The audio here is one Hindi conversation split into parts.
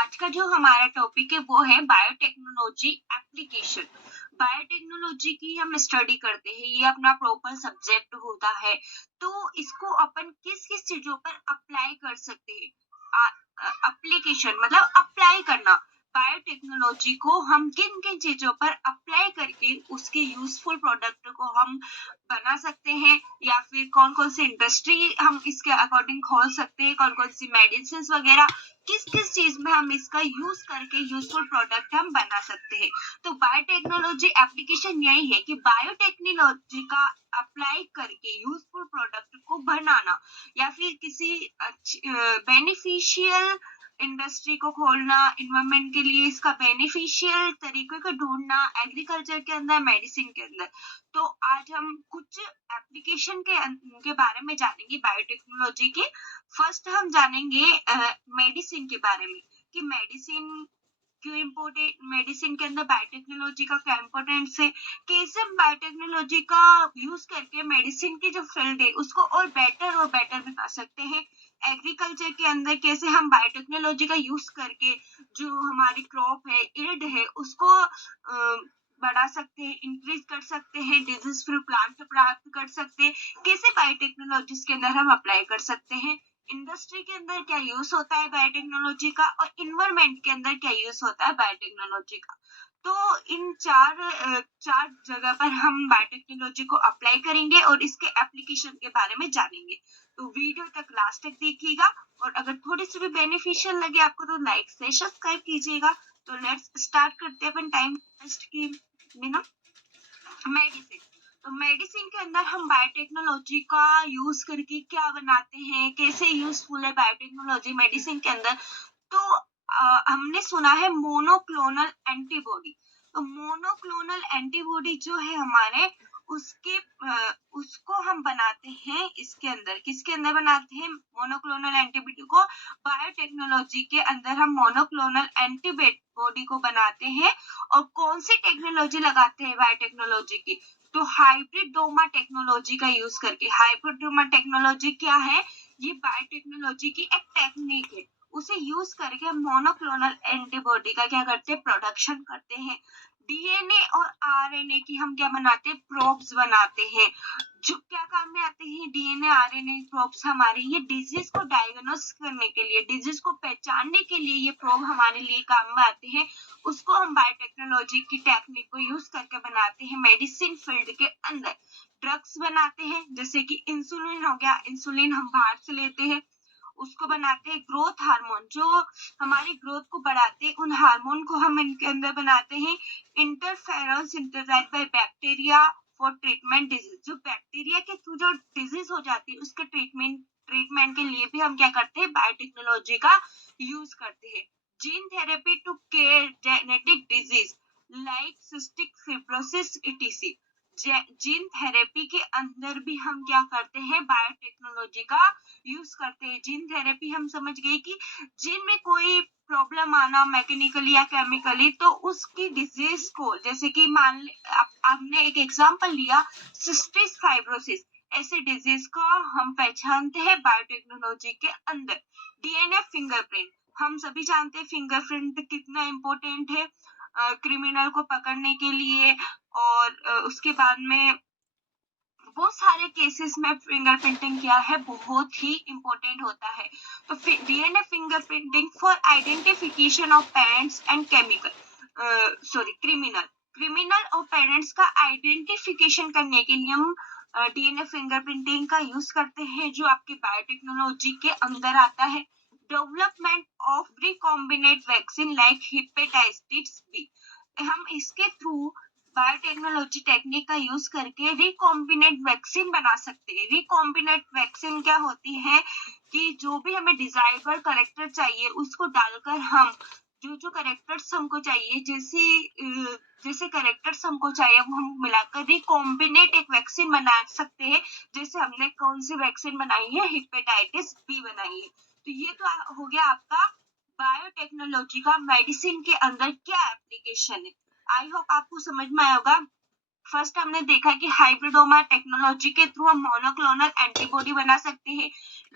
आज का जो हमारा टॉपिक है वो है बायोटेक्नोलॉजी एप्लीकेशन। बायोटेक्नोलॉजी की हम स्टडी करते हैं, ये अपना प्रॉपर सब्जेक्ट होता है। तो इसको अपन किस किस चीजों पर अप्लाई कर सकते हैं? एप्लीकेशन मतलब अप्लाई करना। बायोटेक्नोलॉजी को हम किन किन चीजों पर अप्लाई करके उसके यूजफुल प्रोडक्ट को हम बना सकते हैं, या फिर कौन कौन सी इंडस्ट्री हम इसके अकॉर्डिंग खोल सकते हैं, कौन कौन सी मेडिसिन वगैरह किस किस चीज में हम इसका यूज करके यूजफुल प्रोडक्ट हम बना सकते हैं। तो बायोटेक्नोलॉजी एप्लीकेशन यही है कि बायोटेक्नोलॉजी का अप्लाई करके यूजफुल प्रोडक्ट को बनाना, या फिर किसी बेनिफिशियल इंडस्ट्री को खोलना, इन्वायरमेंट के लिए इसका बेनिफिशियल तरीके को ढूंढना, एग्रीकल्चर के अंदर, मेडिसिन के अंदर। तो आज हम कुछ एप्लीकेशन के बारे में जानेंगे बायोटेक्नोलॉजी के। फर्स्ट हम जानेंगे मेडिसिन के बारे में कि मेडिसिन क्यों इम्पोर्टेंट, मेडिसिन के अंदर बायोटेक्नोलॉजी का क्या इम्पोर्टेंस है, कैसे हम बायोटेक्नोलॉजी का यूज करके मेडिसिन की जो फील्ड है उसको और बेटर बना सकते हैं। एग्रीकल्चर के अंदर कैसे हम बायोटेक्नोलॉजी का यूज करके जो हमारी क्रॉप है, इल्ड है, उसको बढ़ा सकते हैं, इंक्रीज कर सकते हैं, डिजीज फ्री प्लांट प्राप्त कर सकते हैं, कैसे बायोटेक्नोलॉजी के अंदर हम अप्लाई कर सकते हैं। इंडस्ट्री के अंदर क्या यूज होता है बायोटेक्नोलॉजी का, और इन्वायरमेंट के अंदर क्या यूज होता है बायोटेक्नोलॉजी का। तो इन चार जगह पर हम बायोटेक्नोलॉजी को अप्लाई करेंगे और इसके एप्लीकेशन के बारे में जानेंगे। तो वीडियो तक लास्ट तक देखिएगा, और अगर थोड़ी सी भी बेनिफिशियल लगे आपको तो लाइक से सब्सक्राइब कीजिएगा। तो लेट्स स्टार्ट करते हैं अपन टाइम वेस्ट की बिना। मेडिसिन, तो मेडिसिन के अंदर हम बायोटेक्नोलॉजी का यूज करके क्या बनाते हैं, कैसे यूजफुल है बायोटेक्नोलॉजी मेडिसिन के अंदर। तो हमने सुना है मोनोक्लोनल एंटीबॉडी। तो मोनोक्लोनल एंटीबॉडी जो है हमारे, उसको हम बनाते हैं इसके अंदर। किसके अंदर बनाते हैं मोनोक्लोनल एंटीबॉडी को? बायोटेक्नोलॉजी के अंदर हम मोनोक्लोनल एंटीबॉडी को बनाते हैं। और कौन सी टेक्नोलॉजी लगाते हैं बायोटेक्नोलॉजी की? तो हाइब्रिडोमा टेक्नोलॉजी का यूज करके। हाइब्रिडोमा टेक्नोलॉजी क्या है? ये बायोटेक्नोलॉजी की एक टेक्निक है, उसे यूज करके हम मोनोक्लोनल एंटीबॉडी का क्या करते हैं? प्रोडक्शन करते हैं। डीएनए और आरएनए की हम क्या बनाते हैं? प्रोब्स बनाते हैं। जो क्या काम में आते हैं डीएनए आरएनए प्रोब्स हमारे? ये डिजीज को डायग्नोस करने के लिए, डिजीज को पहचानने के लिए ये प्रोब हमारे लिए काम में आते हैं। उसको हम बायोटेक्नोलॉजी की टेक्निक को यूज करके बनाते हैं मेडिसिन फील्ड के अंदर। ड्रग्स बनाते हैं, जैसे कि इंसुलिन हो गया, इंसुलिन हम बाहर से लेते हैं, उसको बनाते हैं। ग्रोथ हार्मोन जो हमारी ग्रोथ को बढ़ाते हैं, उन हार्मोन को हम इनके अंदर बनाते हैं। Interferon synthesised by bacteria for treatment disease, जो बैक्टीरिया के थ्रू जो डिजीज हो जाती है उसके ट्रीटमेंट के लिए भी हम क्या करते हैं? बायोटेक्नोलॉजी का यूज करते हैं। Gene therapy to care genetic disease like cystic fibrosis etc. Gene therapy के अंदर भी हम क्या करते हैं? बायोटेक्नोलॉजी का यूज करते हैं। जीन थेरेपी हम समझ गए कि जीन में कोई प्रॉब्लम आना मैकेनिकली या केमिकली, तो उसकी डिजीज को, जैसे कि मान आपने एक एग्जांपल लिया सिस्टिक फाइब्रोसिस, ऐसे डिजीज को हम पहचानते हैं बायोटेक्नोलॉजी के अंदर। डीएनए फिंगरप्रिंट, हम सभी जानते हैं फिंगरप्रिंट कितना इम्पोर्टेंट है क्रिमिनल को पकड़ने के लिए। और उसके बाद में बहुत सारे केसेस में फिंगरप्रिंटिंग क्या है, बहुत ही इंपॉर्टेंट होता है। तो DNA fingerprinting for identification of parents and criminal और पेरेंट्स का आइडेंटिफिकेशन करने के लिए हम डीएनए फिंगरप्रिंटिंग का यूज करते हैं, जो आपके बायोटेक्नोलॉजी के अंदर आता है। Development of recombinant vaccine like hepatitis B, हम इसके थ्रू बायोटेक्नोलॉजी टेक्निक का यूज करके रिकॉम्बिनेट वैक्सीन बना सकते हैं। रिकॉम्बिनेट वैक्सीन क्या होती है कि जो भी हमें डिजायरेबल कैरेक्टर चाहिए उसको डालकर हम जो कैरेक्टर्स हमको चाहिए, जैसे कैरेक्टर्स हमको चाहिए वो हम मिलाकर रिकॉम्बिनेट एक वैक्सीन बना सकते हैं। जैसे हमने कौन सी वैक्सीन बनाई है? हेपेटाइटिस बी बनाई है। तो ये तो हो गया आपका बायोटेक्नोलॉजी का मेडिसिन के अंदर क्या एप्लीकेशन है। आई होप आपको समझ में आया होगा। फर्स्ट हमने देखा कि हाइब्रिडोमा टेक्नोलॉजी के थ्रू हम मोनोक्लोनल एंटीबॉडी बना सकते हैं।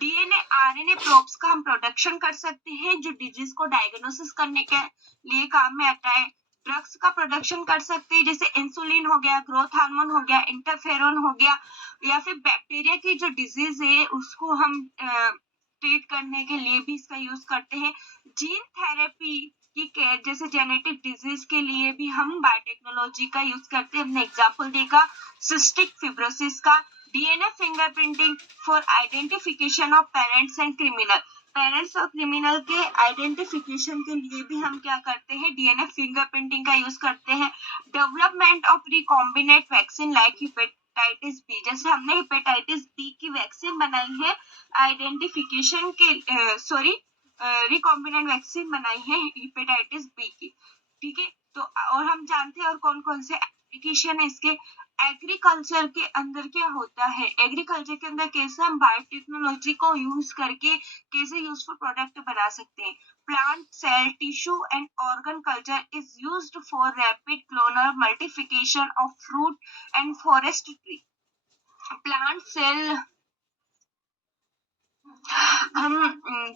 डीएनए आरएनए प्रोब्स का हम प्रोडक्शन कर सकते हैं जो डिजीज को डायग्नोसिस करने के लिए काम में आता है। ड्रग्स का प्रोडक्शन कर सकते हैं जैसे इंसुलिन हो गया, ग्रोथ हार्मोन हो गया, इंटरफेरोन हो गया, या फिर बैक्टीरिया की जो डिजीज है उसको हम ट्रीट करने के लिए भी इसका यूज करते हैं। जीन थेरेपी की केयर जैसे जेनेटिक डिजीज के लिए भी हम बायोटेक्नोलॉजी का यूज करते हैं। हमने एग्जाम्पल देखा सिस्टिक फिब्रोसिस का। DNA fingerprinting for identification of parents and criminal. Parents और क्रिमिनल के आइडेंटिफिकेशन के लिए भी हम क्या करते हैं, डीएनए फिंगरप्रिंटिंग का यूज करते हैं। Development of recombinant vaccine like hepatitis B, जैसे हमने हेपेटाइटिस बी की वैक्सीन बनाई है आइडेंटिफिकेशन के सॉरी रिकॉम्बिनेंट वैक्सीन बनाई है हेपेटाइटिस बी की। ठीक है, तो और हम जानते हैं और कौन कौन से एप्लीकेशन है इसके। एग्रीकल्चर के अंदर क्या होता है, एग्रीकल्चर के अंदर कैसे हम बायोटेक्नोलॉजी को यूज करके कैसे यूजफुल प्रोडक्ट बना सकते हैं। Plant cell tissue and organ culture is used for rapid clonal multiplication of fruit and forest tree. Plant cell हम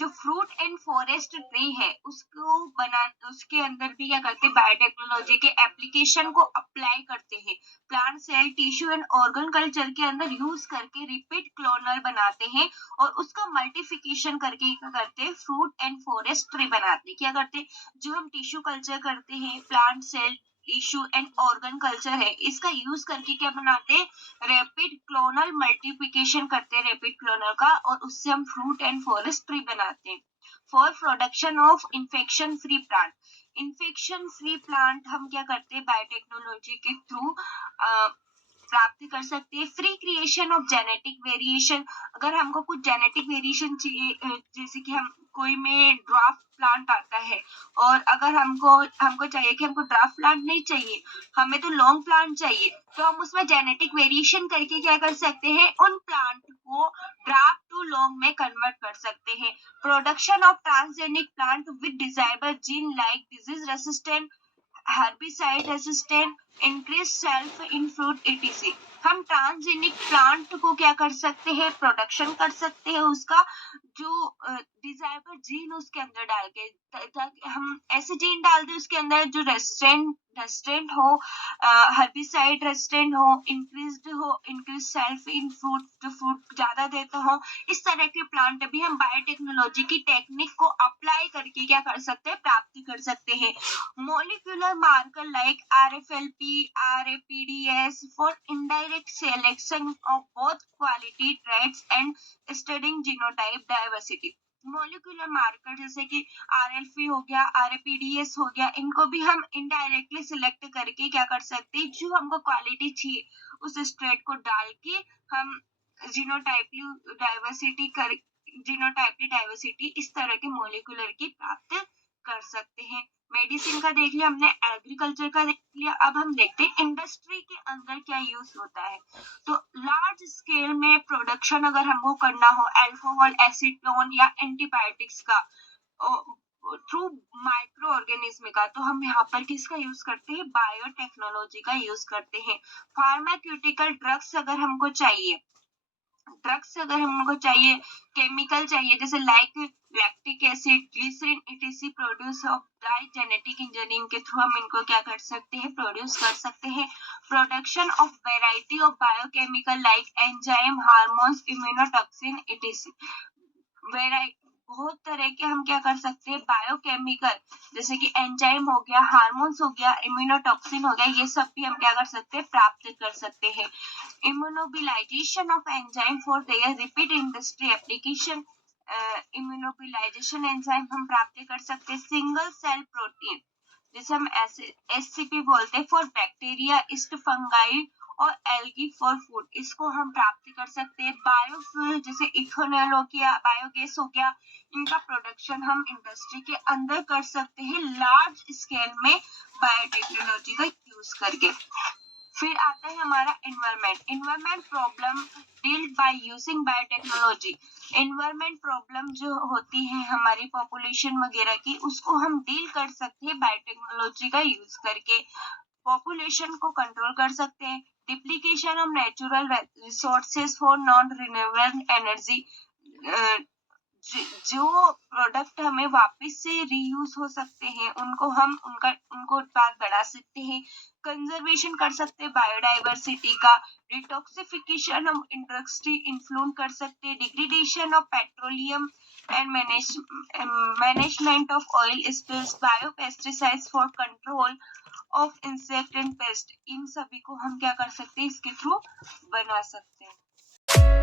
जो फ्रूट एंड फॉरेस्ट ट्री है उसको बना, उसके अंदर भी क्या करते हैं, बायोटेक्नोलॉजी के एप्लीकेशन को अप्लाई करते हैं। Plant cell tissue and organ culture के अंदर यूज करके रिपीट क्लोनल बनाते हैं और उसका मल्टीप्लिकेशन करके क्या करते हैं, फ्रूट एंड फॉरेस्ट ट्री बनाते हैं। क्या करते हैं, जो हम टिश्यू कल्चर करते हैं, plant cell tissue and organ culture है, इसका यूज करके क्या बनाते हैं, रैपिड क्लोनल मल्टीप्लिकेशन करते हैं रैपिड क्लोनल का, और उससे हम फ्रूट एंड फॉरेस्ट ट्री बनाते हैं। For production of infection free plant, infection free plant हम क्या करते हैं, बायोटेक्नोलॉजी के थ्रू प्राप्त कर सकते हैं। Free creation of genetic variation, अगर हमको कुछ जेनेटिक वेरिएशन चाहिए, जैसे कि हम कोई में ड्राफ्ट प्लांट आता है, और अगर हमको चाहिए कि हमको ड्राफ्ट प्लांट नहीं चाहिए, हमें तो लॉन्ग प्लांट चाहिए, तो हम उसमें जेनेटिक वेरिएशन करके क्या कर सकते हैं, उन प्लांट को ड्राफ्ट टू लॉन्ग में कन्वर्ट कर सकते हैं। Production of transgenic plant with desirable gene like disease resistant, herbicide resistant, increase self in fruit etc। हम ट्रांसजेनिक प्लांट को क्या कर सकते हैं, प्रोडक्शन कर सकते हैं उसका, जो डिजायरेबल जीन उसके अंदर डाल के, ताकि हम ऐसे जीन डाल दें उसके अंदर जो रेजिस्टेंट हो, हर्बिसाइड रेजिस्टेंट हो, इंक्रीज सेल्फ इन फ्रूट, जो फ्रूट ज्यादा देता हो। इस तरह के प्लांट भी हम बायोटेक्नोलॉजी की टेक्निक को अप्लाई करके क्या कर सकते हैं, प्राप्त कर सकते हैं। Molecular marker like RFLP, RAPDS for indirect selection of both quality traits and studying genotype diversity। Molecular marker जैसे कि RLP हो गया, RAPDS हो गया, इनको भी हम इनडायरेक्टली सिलेक्ट करके क्या कर सकते हैं, जो हमको क्वालिटी चाहिए उस स्ट्रेट को डाल के हम जीनोटाइप डाइवर्सिटी इस तरह के मोलिकुलर की प्राप्त कर सकते हैं। मेडिसिन का देख लिया हमने, एग्रीकल्चर का देख लिया, अब हम देखते हैं इंडस्ट्री के अंदर क्या यूज होता है। तो लार्ज स्केल में प्रोडक्शन अगर हमको करना हो अल्कोहल, एसीटोन या एंटीबायोटिक्स का थ्रू माइक्रो ऑर्गेनिज्म का, तो हम यहाँ पर किसका यूज करते हैं, बायोटेक्नोलॉजी का यूज करते हैं। फार्मास्यूटिकल ड्रग्स अगर हमको चाहिए, केमिकल चाहिए, जैसे like lactic acid, glycerine etc produce of by genetic engineering के थ्रू हम इनको क्या कर सकते हैं, प्रोड्यूस कर सकते हैं। Production of variety of biochemical like enzyme, hormones, immunotoxin etc। बहुत तरह के हम क्या कर सकते हैं, बायोकेमिकल, जैसे कि एंजाइम हो गया, हार्मोन्स हो गया, इम्यूनोटॉक्सिन हो गया, ये सब भी हम क्या कर सकते हैं, प्राप्त कर सकते हैं। Immobilization of enzyme for their repeat industry application, immobilization enzyme हम प्राप्त कर सकते हैं। सिंगल सेल प्रोटीन, जैसे हम SCP बोलते हैं, फॉर बैक्टीरिया, ईस्ट, फंगाई और एल्गी फॉर फूड, इसको हम प्राप्त कर सकते हैं। बायोफ्यूल जैसे इथेनॉल हो गया, बायोगैस हो गया, इनका प्रोडक्शन हम इंडस्ट्री के अंदर कर सकते हैं लार्ज स्केल में बायोटेक्नोलॉजी का यूज करके। फिर आता है हमारा environment problem dealt by using biotechnology. Environment problem जो होती है हमारी पॉपुलेशन वगैरह की, उसको हम डील कर सकते हैं बायोटेक्नोलॉजी का यूज करके। पॉपुलेशन को कंट्रोल कर सकते हैं, depletion of natural resources for non renewable energy, जो प्रोडक्ट हमें वापस से रीयूज हो सकते हैं उनको उत्पाद बढ़ा सकते हैं, कंजर्वेशन कर सकते हैं बायोडाइवर्सिटी का, डिटॉक्सिफिकेशन ऑफ इंडस्ट्री इन्फ्लुएंस कर सकते हैं, degradation of petroleum and management of oil spills, biopesticides for control of insect and pest, इन सभी को हम क्या कर सकते हैं इसके थ्रू बना सकते हैं।